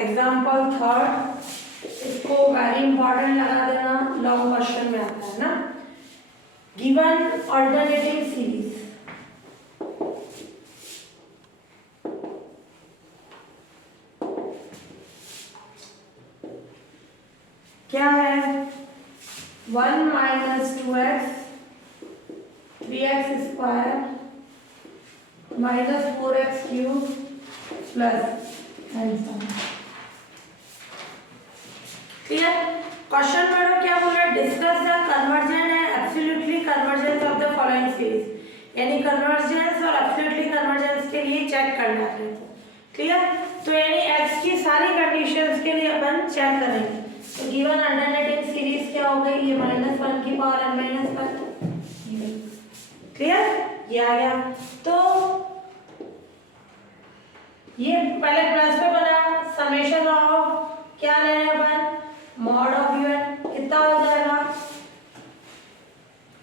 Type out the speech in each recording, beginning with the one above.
Example third, इसको very important लगा देना, लॉन्ग क्वेश्चन में आता है ना। गिवन अल्टरनेटिव सीरीज, क्या है, 1 minus 2x 3x square minus 4x cube plus clear. Question पढ़ो क्या बोल रहा है, discuss the convergent and absolutely convergence of the following series, यानी कन्वर्जेंस और एब्सोल्युटली कन्वर्जेंस के लिए चेक करना है। क्लियर, तो यानी x की सारी कंडीशंस के लिए अपन चेक करेंगे। तो गिवन अल्टरनेटिव सीरीज क्या हो गई, ये -1 की पावर n-1। क्लियर, ये आ गया। तो ये पहले प्लस पे बना, समेशन ऑफ क्या ले रहे हैं अपन, मॉड ऑफ un, कितना हो जाएगा,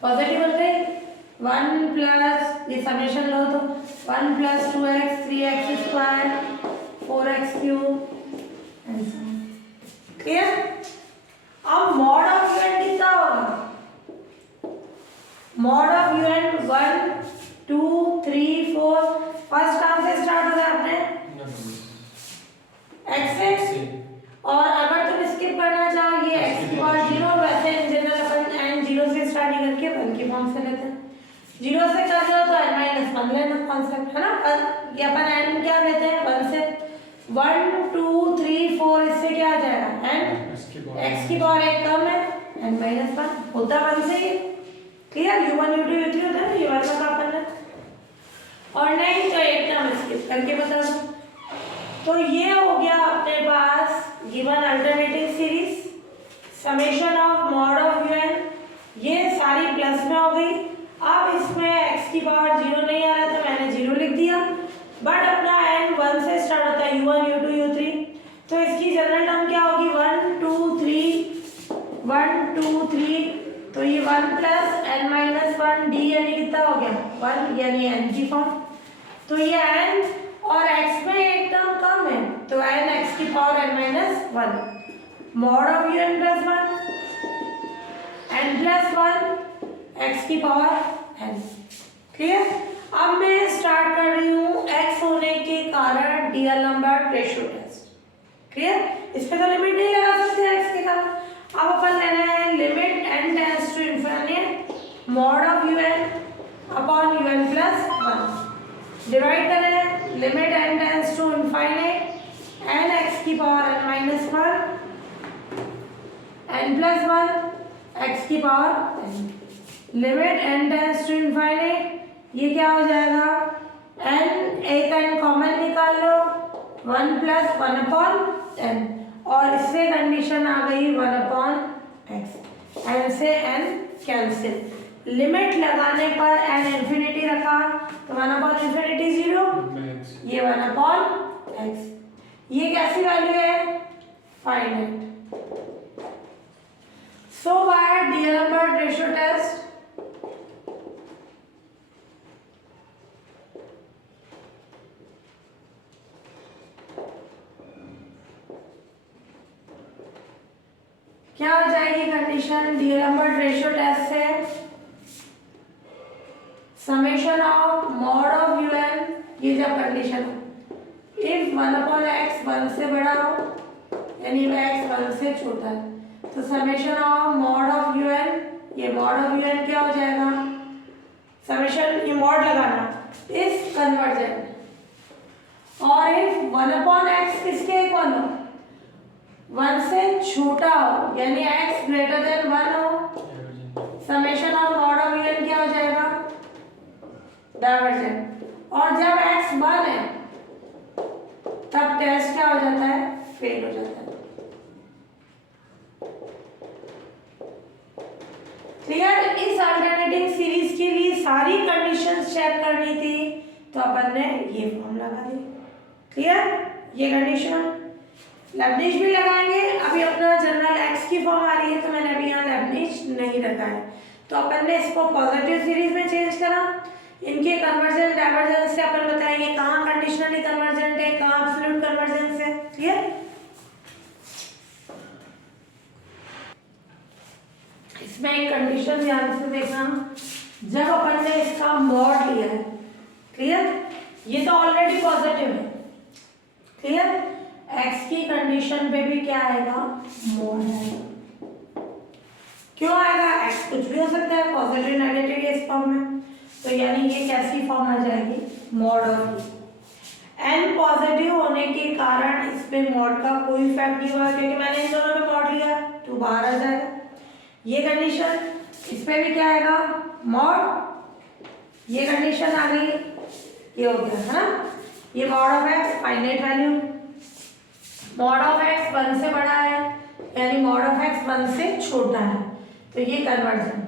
पॉजिटिव बन गई, 1 प्लस, ये समेशन लो तो 1 plus 2x 3x square 4x cube. Clear, अब मॉड ऑफ un कितना होगा, mod of un 1 2 3 4, first term से स्टार्ट होता है अपने x से, और अगर तुम स्किप करना चाहो ये x की पावर 0, वैसे इन जनरल अपन n 0 से स्टार्ट नहीं करके 1 की फॉर्म से लेते हैं। 0 से कर लो तो n-1 लेना कांसेप्ट है ना, ये अपन n क्या लेते हैं 1 से, 1 2 3 4, इससे क्या आ जाएगा n, x की पावर 1 कम है, n-1 होता 1 से ही। क्लियर, u1 u2 u3 होता है, ये वाला का अपन ने, और नहीं तो एक टर्म स्किप करके बता दो। तो ये हो गया अपने पास given alternative series, summation of mod of un, ये सारी प्लस में हो गई। अब इसमें x की पावर 0 नहीं आ रहा था, मैंने 0 लिख दिया, बट अपना n 1 से स्टार्ट होता है, u1 u2 u3, तो इसकी जनरल टर्म क्या होगी 1 2 3 1 2 3, तो ये 1 प्लस n-1 d, यानी कितना हो गया 1, यानी n की फॉर्म। तो ये n और x में एक टर्म कम है, तो n x की power n-1, mod of un plus 1 n plus 1 x की पावर n। क्लियर, अब मैं स्टार्ट कर रही हूँ x होने के कारण डीअलेम्बर्ट रेशियो टेस्ट। क्लियर, इस पे तो लिमिट नहीं लगा सकते x के कारण। अब अपन लेना है limit n tends to infinity mod of un upon un plus 1, divide करें limit n tends to infinity n x की power n-1 n plus 1 x की power n, limit n tends to infinity, ये क्या हो जाएगा n, एक n common निकाल लो, 1 plus 1 upon n, और इससे कंडीशन आ गई 1 अपॉन x, n से n कैंसिल, लिमिट लगाने पर n इंफिनिटी रखा तो 1 अपॉन इंफिनिटी 0, ये 1 अपॉन x, ये कैसी वैल्यू है फाइनाइट। सो बाय डीअलेम्बर्ट रेशियो टेस्ट, क्या हो जाएगी कंडीशन डीअलेम्बर्ट रेशियो टेस्ट से, summation of mod of un, ये जब कंडीशन इफ 1 अपॉन x 1 से बड़ा हो, यानी x 1 से छोटा है, तो summation of mod of un, ये मॉड ऑफ un क्या हो जाएगा, समेशन ये मॉड लगाना इस कन्वर्जेंट, और इफ 1 अपॉन x किसके इक्वल हो, 1 से छोटा हो, यानी x ग्रेटर देन 1 हो, summation of mod of un क्या हो जाएगा डाइवर्जेंट, और जब x 1 है तब टेस्ट क्या हो जाता है फेल हो जाता है। क्लियर, इस अल्टरनेटिव सीरीज के लिए सारी कंडीशंस चेक करनी थी, तो अपन ने ये फॉर्म लगा दी। क्लियर, ये कंडीशन लेबनिज भी लगाएंगे, अभी अपना जनरल x की फॉर्म आ रही है तो मैंने अभी यहाँ लेबनिज नहीं रखा है, तो अपन ने इसको पॉजिटिव सीरीज में चेंज करा। इनके कन्वर्जेंस डाइवर्जेंस से अपन बताएंगे कहाँ कंडीशनली कन्वर्जेंट है, कहाँ एब्सोल्यूट कन्वर्जेंस है। क्लियर, इसमें एक कंडीशन ध्यान से देखना, जब अपन ने इसका मॉड लिया है, क्लियर, ये तो ऑलरेडी पॉजिटिव है, क्लियर, x की कंडीशन पे भी क्या आएगा, मॉड आएगा। क्यों आएगा, x कुछ भी हो सकता है, पॉजिटिव नेगेटिव इस फॉर्म में, तो यानी ये कैसी फॉर्म आ जाएगी, मॉड ऑफ n पॉजिटिव होने के कारण इस पे मॉड का कोई इफेक्ट नहीं हुआ, क्योंकि मैंने इन दोनों में मॉड लिया तो बाहर आ जाएगा। ये कंडीशन, इस पे भी क्या आएगा, मॉड, ये कंडीशन आ गई, ये हो गया है ना। ये mod of x finite value, mod of x 1 से बड़ा है, यानी मॉड ऑफ x 1 से छोटा है, तो ये conversion,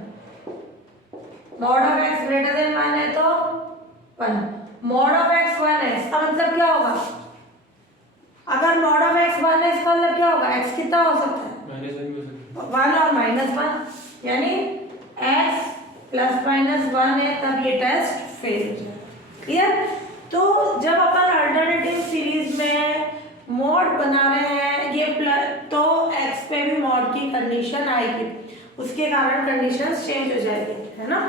mod of x greater than 1 है तो 1, मॉड ऑफ x 1 है, इसका मतलब क्या होगा, अगर मॉड ऑफ x 1 है इसका मतलब क्या होगा, x कितना हो सकता है, -1 और -1, यानी x ±1 है, तब ये टेस्ट फेल हो जाएगा, क्लियर। तो जब अपन अल्टरनेटिव सीरीज में मॉड बना रहे हैं ये प्लस, तो x पे भी मॉड की कंडीशन आएगी, उसके कारण कंडीशंस चेंज हो जाएगी, है ना।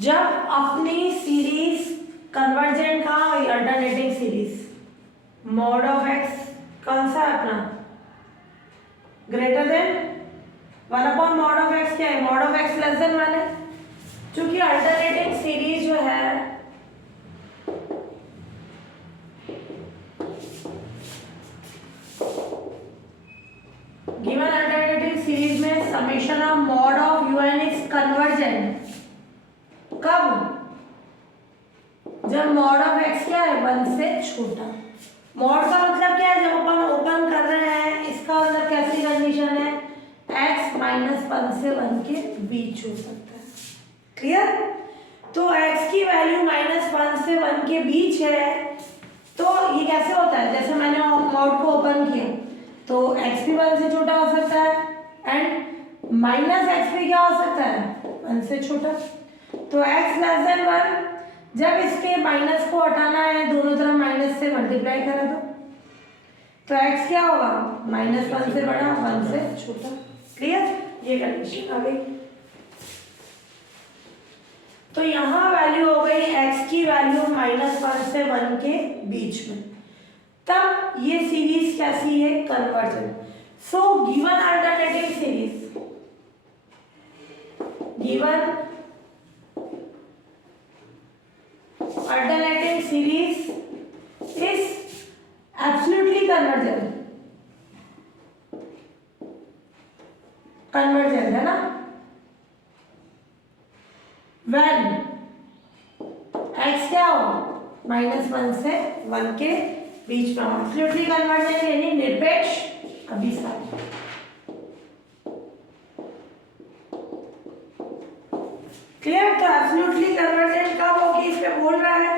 जब अपनी सीरीज कन्वर्जेंट का alternating series, mod of x कौन सा है अपना, greater than 1 upon mod of x, क्या है, mod of x less than 1 है, क्योंकि अल्टरनेटिंग सीरीज जो है गिवन अल्टरनेटिव सीरीज में summation of mod of un is convergent, कब, जब मॉड ऑफ x क्या है, 1 से छोटा। मॉड का मतलब क्या है, जब अपन ओपन कर रहे हैं, इसका मतलब कैसी कंडीशन है, x -1 से 1 के बीच हो सकता है, क्लियर। तो x की वैल्यू -1 से 1 के बीच है, तो ये कैसे होता है, जैसे मैंने मॉड को ओपन किया तो x भी 1 से छोटा हो सकता है, एंड -x भी क्या हो सकता है, 1 से छोटा। तो x लेस देन 1, जब इसके माइनस को हटाना है, दोनों तरफ माइनस से मल्टीप्लाई करा दो, तो x क्या होगा, -1 से बड़ा 1 से छोटा, क्लियर, ये कंडीशन आ गई। तो यहाँ वैल्यू हो गई x की वैल्यू -1 से 1 के बीच में, तब ये सीरीज कैसी है, convergent. So given alternative series, given alternating series is absolutely convergent, convergent है ना, when x क्या हो, -1 से 1 के बीच में हो, absolutely convergent यानी निरपेक्ष अभिसारी, क्लियर। तो एब्सोल्युटली कन्वर्जेंट कब होगी, इस पे बोल रहा है,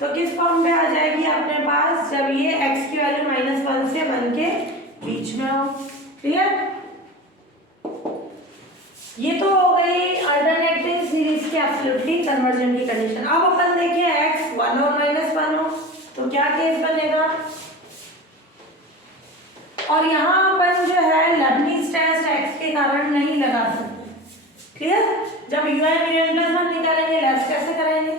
तो किस फॉर्म में आ जाएगी अपने पास, जब ये x की वैल्यू -1 से 1 के बीच में हो, क्लियर। ये तो हो गई अल्टरनेटिव सीरीज के एब्सोल्युटली कन्वर्जेंट की कंडीशन। अब अपन देखिए x 1 और -1 हो तो क्या केस बनेगा, और यहाँ अपन जो है लेबनीज़ टेस्ट x के कारण नहीं लगा सकते, क्लियर। जब un+1 निकालेंगे, लेस कैसे करेंगे,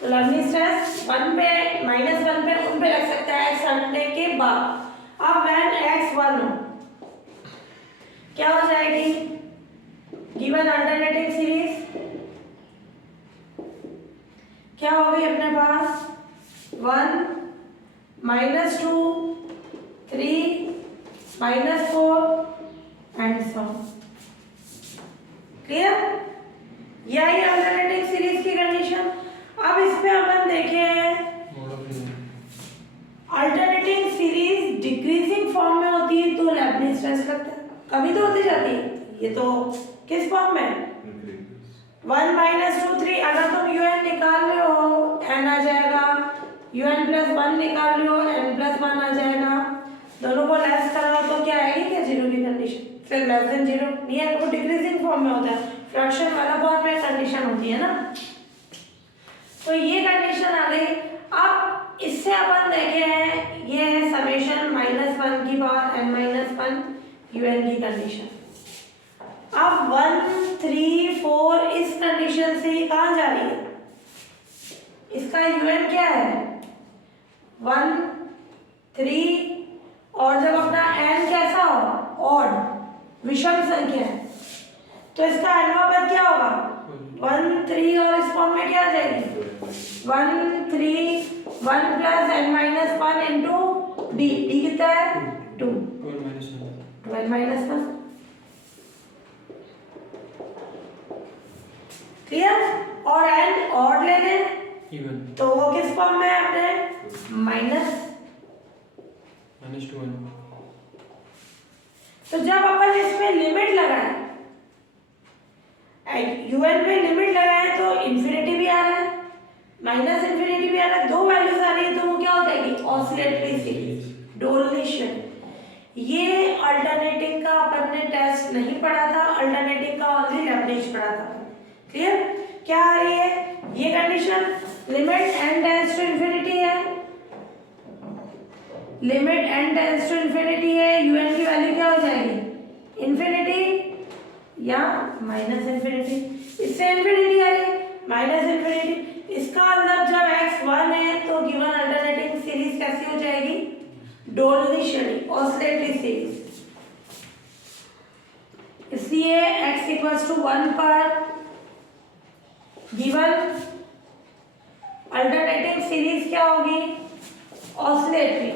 तो लेबनीज़ टेस्ट 1 पे -1 पे उन पे लग सकता है x हटने के बाद। अब व्हेन x 1 हो, क्या हो जाएगी, गिवन अल्टरनेटिव सीरीज क्या होगी अपने पास, 1 -2 3 -4 एंड सो, क्लियर। यही अल्टरनेटिव सीरीज की कंडीशन। अब इस पे अपन देखें, अल्टरनेटिव सीरीज डिक्रीजिंग फॉर्म में होती है तो लेबनीज़ टेस्ट लगता है, कभी तो होती जाती है, ये तो किस फॉर्म में, 1 -2 3, अगर तुम un निकाल रहे हो n आ जाएगा, un+1 निकाल रहे हो n+1 आ जाएगा, दोनों को लेस करो तो क्या आएगी, क्या जीरो की कंडीशन, फिर लेस देन जीरो, ये वो डिक्रीजिंग फॉर्म में होता है, फ्रैक्शन वाला फॉर्म में कंडीशन होती है ना, तो ये कंडीशन आ गई। अब इससे अपन देखे हैं, ये है समेशन -1 की पावर n-1 un की कंडीशन। अब 1 3 4 इस कंडीशन से ये कहाँ जा रही है, इसका यूएन क्या है 1 3, और जब अपना एन कैसा हो ऑड विषम संख्या है तो इसका एनवा पद क्या होगा 1 3, और इस फॉर्म में क्या आ जाएगी 1 3 1 plus N minus 1 into D, D कितना है 2 12 माइनस 1। क्लियर, और एन ऑड लेने तो वो किस फॉर्म में है अपने माइनस 2। तो जब अपन इसमें लिमिट लगाए यूएन पे लिमिट लगाए तो इंफिनिटी भी आ रहा है माइनस इंफिनिटी भी आ रहा है, दो वैल्यूज आ रही है तो वो क्या हो जाएगी ऑसिलेटरी सीरीज डोलेशन। ये अल्टरनेटिंग का अपन ने टेस्ट नहीं पढ़ा था, अल्टरनेटिंग का ओनली लेबनिज पढ़ा था। क्लियर, क्या आ रही है ये condition limit n tends to infinity है, limit n tends to infinity है, un की वैल्यू क्या हो जाएगी इंफिनिटी या माइनस इंफिनिटी, इससे इंफिनिटी आ रही माइनस इंफिनिटी। इसका मतलब जब x 1 है तो गिवन अल्टरनेटिंग सीरीज कैसी हो जाएगी डोलेशन ऑसिलेटरी सीरीज। इसलिए x इक्वल्स टू 1 पर गिवन अल्टरनेटिंग सीरीज क्या होगी ऑसिलेटरी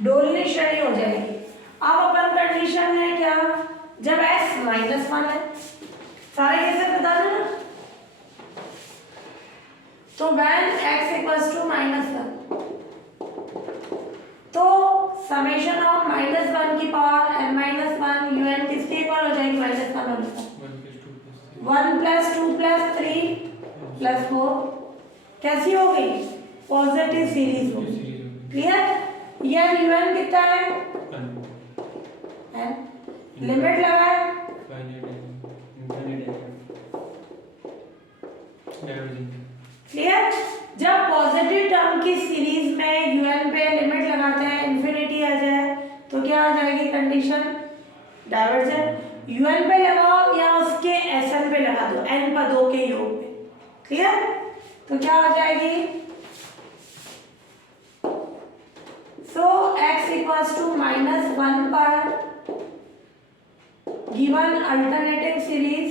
डोलेशन हो जाएगी। अब अपन कंडीशन है क्या जब x माइनस 1 है, सारे कैसे बता दो ना, तो when x इक्वल्स टू -1 तो समेशन ऑफ -1 की पावर n-1 un किसके इक्वल हो जाएगी -1 होने पर 1 + 2 + 3 + 4 कैसी हो गई पॉजिटिव सीरीज हो गई। क्लियर, ये un कितना है लिमिट लगाए क्लियर, जब पॉजिटिव टर्म की सीरीज में un पे लिमिट लगाते हैं इंफिनिटी आ जाए तो क्या आ जाएगी कंडीशन डाइवर्जेंट। un पे लगाओ या उसके sn पे लगा दो n पदों के योग पे। क्लियर, तो क्या हो जाएगी सो x इक्वल्स टू -1 पर गिवन अल्टरनेटिंग सीरीज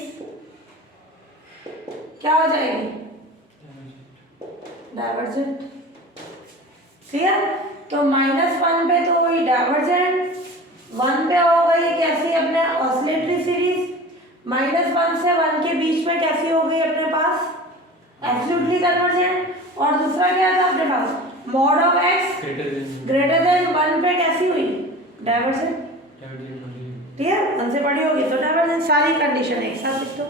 क्या हो जाएगी डाइवर्जेंट। क्लियर, तो -1 पे तो वही डाइवर्जेंट, 1 पे हो गई कैसी अपने ऑसिलेटरी सीरीज, -1 से 1 के बीच में कैसी हो गई अपने पास एब्सोल्युटली कन्वर्जेंट, और दूसरा क्या था अपने पास mod of x greater than 1 पे कैसी हुई डाइवर्जेंट। क्लियर, 1 से बड़ी होगी तो डाइवर्जेंट। सारी कंडीशन एक साथ लिख दो।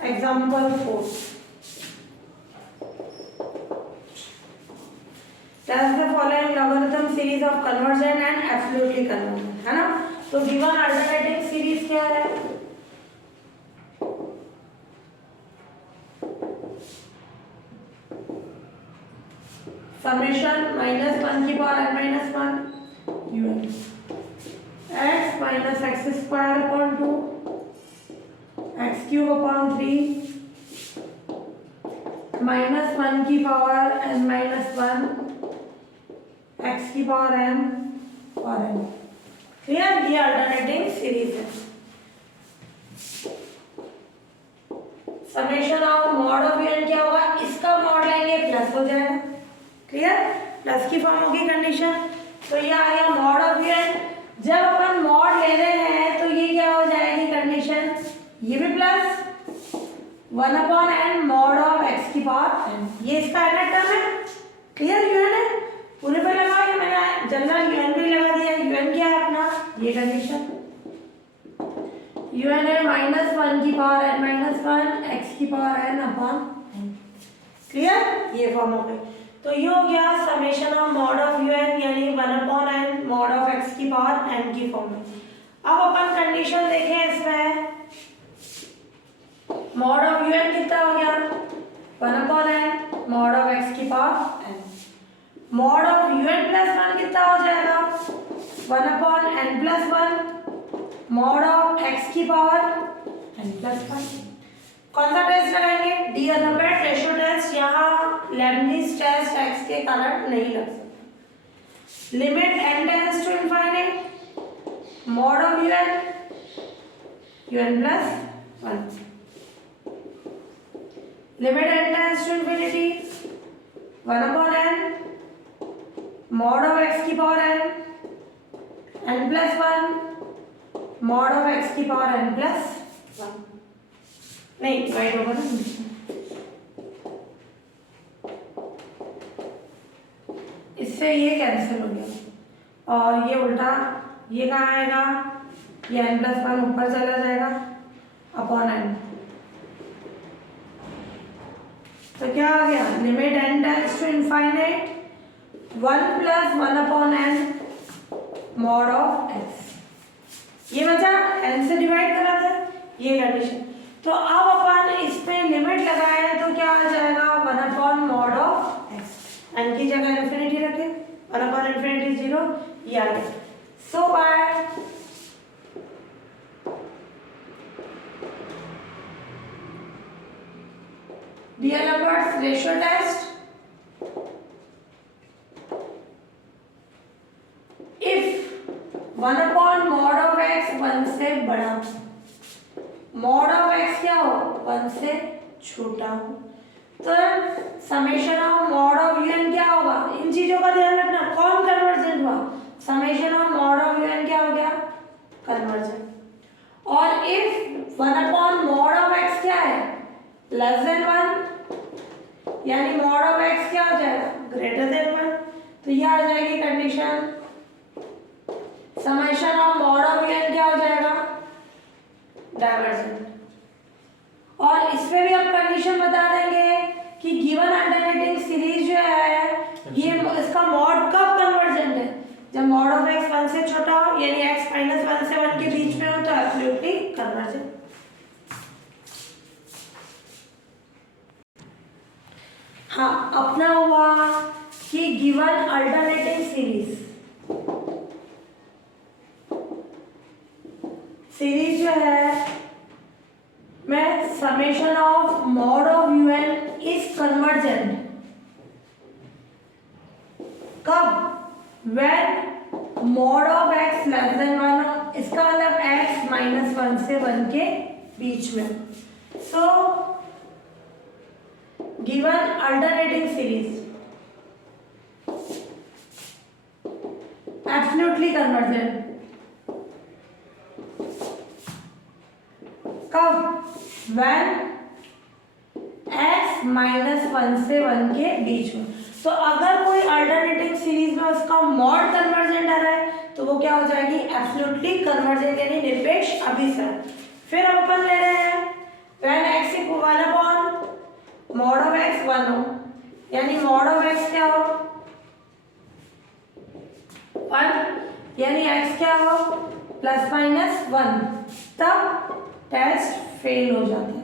Example 4 test the following logarithm series of convergent and absolutely convergent, है ना। तो गिवन अल्टरनेटिंग सीरीज क्या है समेशन -1 की power n-1 un x - x² x³ -1 की पावर n-1 x की पावर m और n। क्लियर, ये अल्टरनेटिंग सीरीज है। Summation of mod of n क्या होगा, इसका मॉड लेंगे प्लस हो जाएगा। क्लियर, प्लस की फॉर्म होगी कंडीशन, तो ये आ गया मॉड ऑफ n। जब अपन मॉड ले रहे हैं तो ये क्या हो जाएगी कंडीशन, ये भी plus 1/n mod of x की पावर n, ये इसका एनथ टर्म है। क्लियर, un है पूरे पे लगा के मैंने जनरल un भी लगा दिया। un क्या है अपना ये कंडीशन un है -1 की पावर n-1 x की पावर n/n। क्लियर, ये फॉर्म हो गई। तो ये हो गया summation of mod of un यानी 1/n मॉड ऑफ x की पावर n की फॉर्म में। अब अपन कंडीशन देखें इसमें मॉड ऑफ un कितना हो गया 1/n मॉड ऑफ x की power n। Mod of U N plus one कितना हो जाएगा 1/n+1 मॉड ऑफ x की पावर n+1। कौन सा टेस्ट लगाएंगे डी अल्फाबेट रेशियो टेस्ट। यहाँ लेबनिज टेस्ट x के कारण नहीं लग सकता। Limit n tends to infinite mod of un plus 1 limit n tends to infinity 1/n mod of x की power n plus 1 mod of x की power n plus 1 नहीं divide होगा ना इससे ये कैंसिल हो गया और ये उल्टा ये कहाँ आएगा ये n+1 ऊपर चला जाएगा अपॉन n। तो क्या आ गया limit n tends to infinite 1 + 1/n mod of x। ये बचा n से डिवाइड करा था ये कंडीशन। तो अब अपन इस पे लिमिट लगाए तो क्या आ जाएगा 1/mod ऑफ x। n की जगह इन्फिनिटी रखे 1/∞ 0 ये आ गया। सो bye Dear lovers, ratio test. If 1/mod of x 1 से बड़ा mod of x क्या हो 1 से छोटा हो तो summation of mod of un क्या होगा। इन चीजों का ध्यान रखना कौन कन्वर्जेंट हुआ summation of mod of un क्या हो गया कन्वर्जेंट। और if 1/mod of x क्या है लेस देन 1 यानी मॉड ऑफ x क्या हो जाएगा ग्रेटर देन 1 तो ये आ जाएगी condition. Summation of mod of n क्या हो जाएगा डाइवर्जेंट। और इसमें भी हम कंडीशन बता देंगे कि गिवन अल्टरनेटिंग सीरीज जो है ये इसका मॉड कब कन्वर्जेंट है जब मॉड ऑफ x 1 से छोटा हो यानी x - 1 से 1 के बीच में हो तो एब्सोल्युटली कन्वर्जेंट। हाँ अपना हुआ कि गिवन अल्टरनेटिंग सीरीज जो है में summation of mod of un is convergent कब when mod of x less than 1 इसका मतलब x - 1 से 1 के बीच में। सो given alternating series absolutely convergent कब when x - 1 से 1 के बीच में। तो अगर कोई अल्टरनेटिंग सीरीज में उसका मॉड कन्वर्जेंट आ रहा है तो वो क्या हो जाएगी एब्सोल्युटली कन्वर्जेंट यानी निरपेक्ष अभिसरण। फिर अब अपन ले रहे हैं when x = 1/mod of x 1 हो यानी mod of x क्या हो 1 यानी x क्या हो ±1 तब टेस्ट फेल हो जाता है।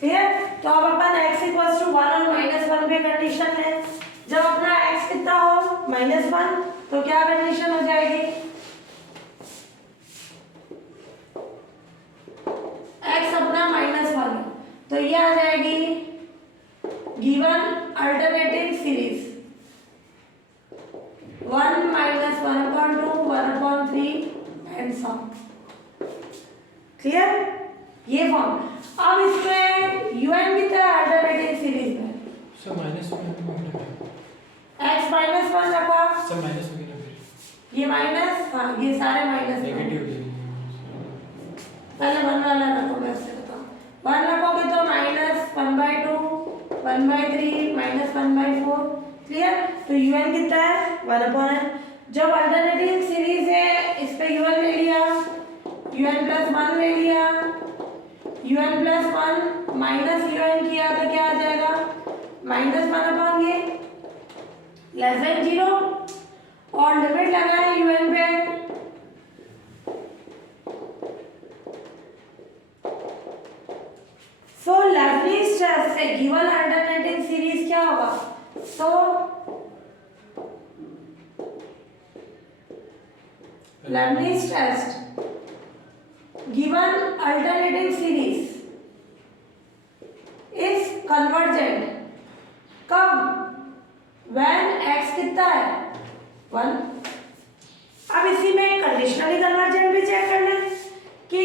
क्लियर। तो अब अपन x = 1 और -1 पे कंडीशन है। जब अपना x कितना हो -1 तो क्या कंडीशन हो जाएगी x अपना -1 तो ये आ जाएगी given alternating series 1 - 1/2 1/3 and so clear ये फॉर्म। अब इसमें un कितना है अल्टरनेटिंग सीरीज में सर -1 x -1 रखा सर माइनस हो गया फिर ये माइनस हाँ ये सारे माइनस नेगेटिव पहले 1 वाला रखो मैं इससे बताऊं 1 रखोगे तो -1/2 1/3 -1/4 क्लियर। तो un कितना है 1/n। जब अल्टरनेटिंग सीरीज है इस पे un ले लिया un + 1 ले लिया un + 1 माइनस un किया तो क्या आ जाएगा -1/n ये लेस देन 0 और लिमिट लगाए un पे सो लेबनिज गिवन अल्टरनेटिंग सीरीज क्या होगा? सो Leibniz test, given alternating series is convergent कब? when x कितना है 1। अब इसी में कंडीशनली कन्वर्जेंट भी चेक करना है कि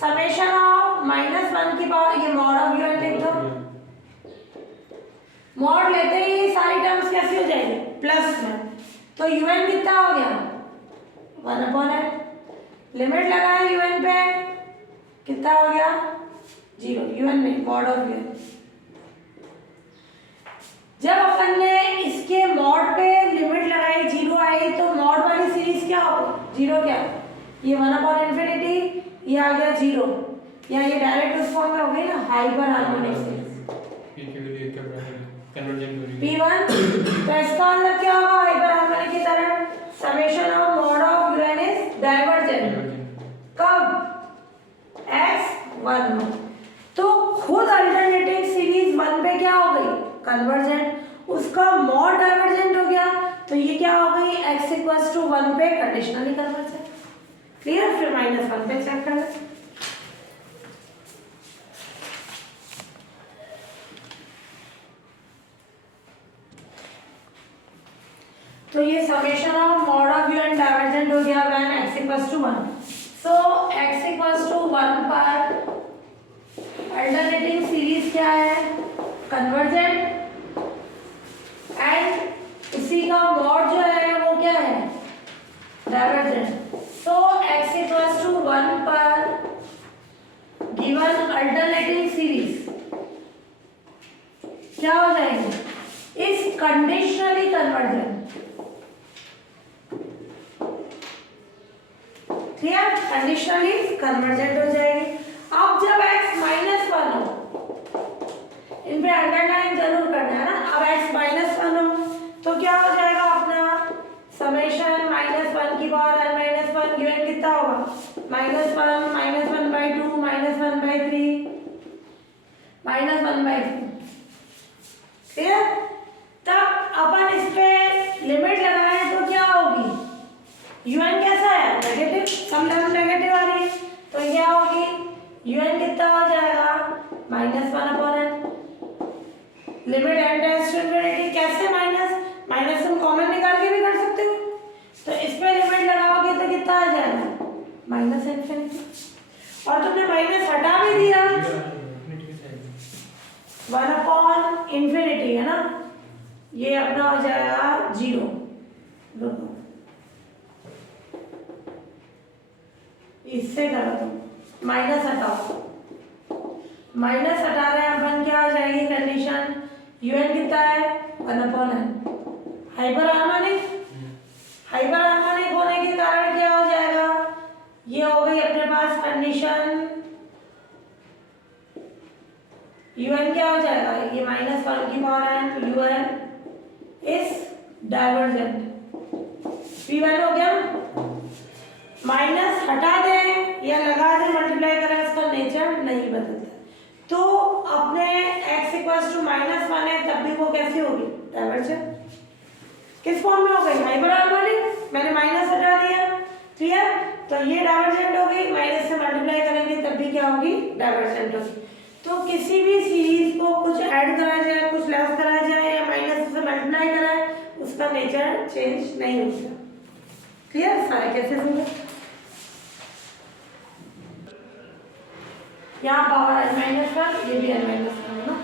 समेशन ऑफ -1 की पावर, ये मॉड ऑफ यू एन लिख दो। मॉड लेते ही सारी टर्म्स कैसी हो जाएगी? प्लस में, तो यू एन कितना हो गया 1/n। लिमिट लगाए यू एन पे, कितना हो गया 0। यू एन नहीं, मॉड ऑफ यू एन। जब अपन ने इसके मॉड पे लिमिट लगाई 0 आई, तो मॉड वाली सीरीज क्या होगी? 0 क्या? ये 1/∞, ये आ गया 0, या ये डायरेक्ट उस फॉर्म में हो गई ना, हाइपर हार्मोनिक सीरीज P1। तो इसका मतलब क्या होगा हाइपर हार्मोनिक की तरह? Summation of mod of U N is divergent कब? x 1 में। तो खुद अल्टरनेटिंग सीरीज 1 पे क्या हो गई? कन्वर्जेंट। उसका मॉड डाइवर्जेंट हो गया, तो ये क्या हो गई? x = 1 पे कंडीशनली कन्वर्जेंट। क्लियर? फिर -1 पे चेक कर लें। तो ये summation of mod of U N divergent हो गया व्हेन x = 1। सो x = 1 पर अल्टरनेटिंग सीरीज क्या है? कन्वर्जेंट। एंड इसी का मॉड जो है वो क्या है? डाइवर्जेंट। सो x = 1 पर गिवन अल्टरनेटिंग सीरीज क्या हो जाएगी? इस conditionally convergent. Clear? Conditionally convergent हो जाएगी। अब जब x -1 हो, इन पे अंडरलाइन जरूर करना है ना। अब x -1 हो तो क्या हो जाएगा अपना? समेशन -1 की पावर n - 1 गिवन कितना होगा? -1 -1/2 -1/3 -1/4। क्लियर? तब अपन इस पे लिमिट लगाएं तो क्या होगी? un कैसा है? नेगेटिव, सम टर्म नेगेटिव आ रही है, तो क्या होगी? un कितना हो जाएगा? -1/n। Limit n tends to infinity, कैसे माइनस तुम कॉमन निकाल के भी कर सकते हो। तो इस पे लिमिट लगाओगे तो कितना आ जाएगा? -∞। और तुमने माइनस हटा भी दिया, 1/∞ है ना, ये अपना हो जाएगा 0। रुको, इससे करो तुम माइनस हटाओ, माइनस हटा रहे हैं अपन, क्या आ जाएगी कंडीशन? un कितना है? 1/n। Hyper harmonic, hyper harmonic होने के कारण क्या हो जाएगा? ये हो गई अपने पास कंडीशन। un क्या हो जाएगा? ये -1 की power n, un is divergent. P1 हो गया। माइनस हटा दें या लगा दें, मल्टीप्लाई करें, उसका नेचर नहीं बदलता। तो अपने x = -1 है, तब भी वो कैसी होगी? डाइवर्जेंट। किस फॉर्म में हो गई? Hyper harmonic. मैंने माइनस हटा दिया, क्लियर? तो ये डाइवर्जेंट हो गई, माइनस से मल्टीप्लाई करेंगे तब भी क्या होगी? डाइवर्जेंट होगी। तो किसी भी सीरीज को कुछ ऐड करा जाए, कुछ लेस करा जाए या माइनस से मल्टीप्लाई कराए, उसका नेचर चेंज नहीं होता। क्लियर? सारे कैसे होंगे? यहाँ पावर n - 1, ये भी n - 1 है ना।